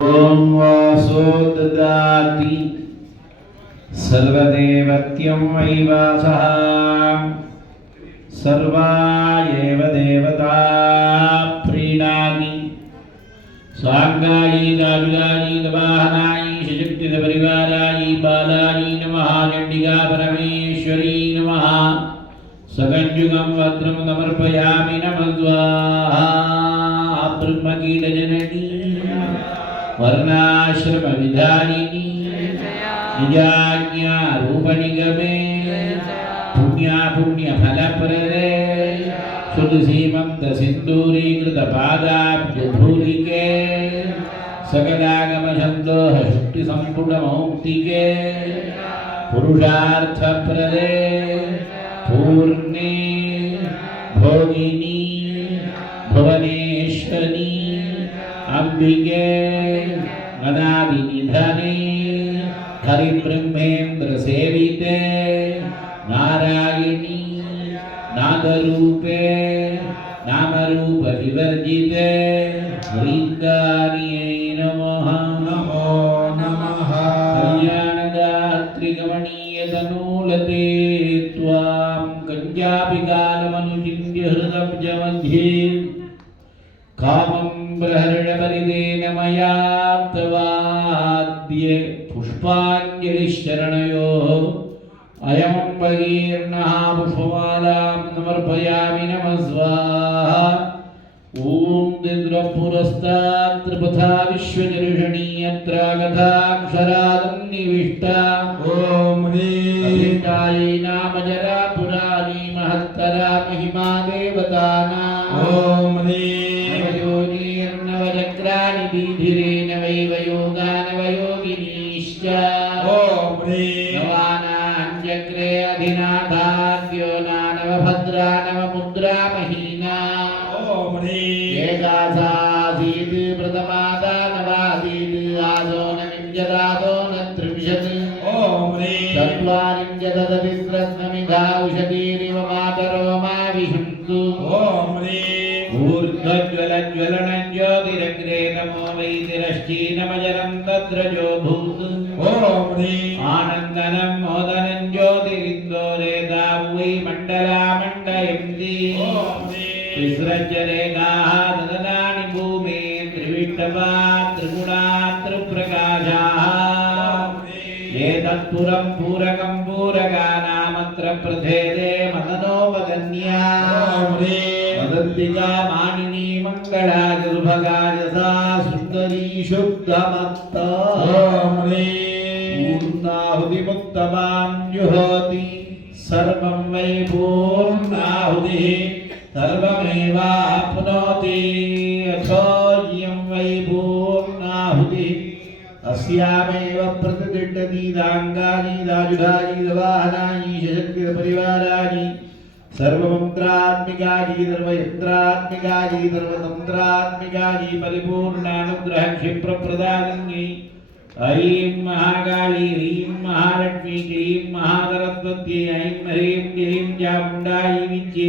ॐ वासो ददाति सर्वदेवत्यं वैवासः सर्वायेव देवता प्रीणाति स्वांगायी राजुगायी नवाहनायी सशक्ति परिवारायी बालायी नमः चंडिका परमेश्वरी नमः सकंजुगं वज्रं समर्पयामि नमः स्वाहा ब्रह्मकीटजननी वर्णाश्रम विधारिणी निजाज्ञा रूपनिगमे पुण्या पुण्य फलप्रदे शुद्ध सीमंत सिंदूरीकृत पादाब्जधूलिके सकलागम छंदोह शुक्ति संपुट मौक्तिके पुरुषार्थप्रदे पूर्णे भोगिनी भुवनेश्वरी अंबिके अनादिनिधने हरिब्रह्मेन्द्र सेविते नारायणी नादरूपे नामरूप विवर्जिते ह्रीङ्गार्यै नमः नमो नमः कल्याणगात्री गमनीयतनूलते त्वां कञ्जापिकालमनुचिन्त्य हृदब्जमध्ये कामं प्रहर्षपरिदेन मया तवाद्ये पुष्पाञ्जलिश्चरणयोः अयं भगीर्णः पुष्पमालां समर्पयामि नमः स्वाहा ॐ दिद्रपुरस्तात् त्रिपथा विश्वजर्षणी यत्र कथाक्षरादन्निविष्टा ॐ ह्रीं नामजरा पुराणी महत्तरा महिमा देवतानां ॐ ह्रीं नवयोनिर्नवचक्राणि दीधिरे नवैवयोगा नवयोगिनीश्च ॐ ह्रीं नवानाञ्चक्रे अधिनाथाद्यो नानवभद्रा नवमुद्रा महीना ॐ ह्रीं एकासासीत् प्रथमादा नवासीत् आसो न विंशदासो न त्रिंशत् ॐ ह्रीं चत्वारिंशदतिस्रत्नमिधा उषतीरिव मातरो मा विशन्तु ॐ ह्रीं ऊर्ध्वज्वलज्वलनं ज्योतिरग्रे नमो वैतिरश्चीनमजरं तद्रजो भूत् ॐ ह्रीं आनन्दनं मोदनं ज्योतिरिन्दोरे दावै मण्डलामण्डयन्ति ॐ ह्रीं तिस्रज्जरेगाः ददनानि भूमे त्रिविष्टवा त्रिगुणा त्रिप्रकाशाः एतत्पुरं पूरकं पूरकानामत्र प्रथेदे मदनोपगन्या वदन्तिका मानिनी मङ्गला दुर्भगाजसा सुन्दरी शुद्धमत्ता पूर्णाहुतिमुक्तमां जुहोति सर्वं वै पूर्णाहुतिः सर्वमेवाप्नोति अथो इयं वै पूर्णाहुतिः अस्यामेव प्रतिष्ठति दाङ्गानि दाजुधानि दवाहनानि सशक्ति परिवाराणि सर्वमन्त्रात्मिकानि सर्वयन्त्रात्मिकानि सर्वतन्त्रात्मिकानि परिपूर्णानुग्रह क्षिप्रप्रदानङ्गि ऐं महाकाली ह्रीं महालक्ष्मी क्लीं महासरस्वत्यै ऐं ह्रीं क्लीं चामुण्डायै विद्ये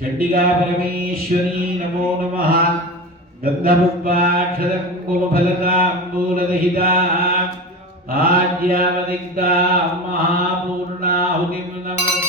चण्डिका परमेश्वरी नमो नमः गन्धपुष्पाक्षरकुङ्कुमफलताम्बूलदहिता आज्यावदिग्धा महापूर्णाहुतिं नमः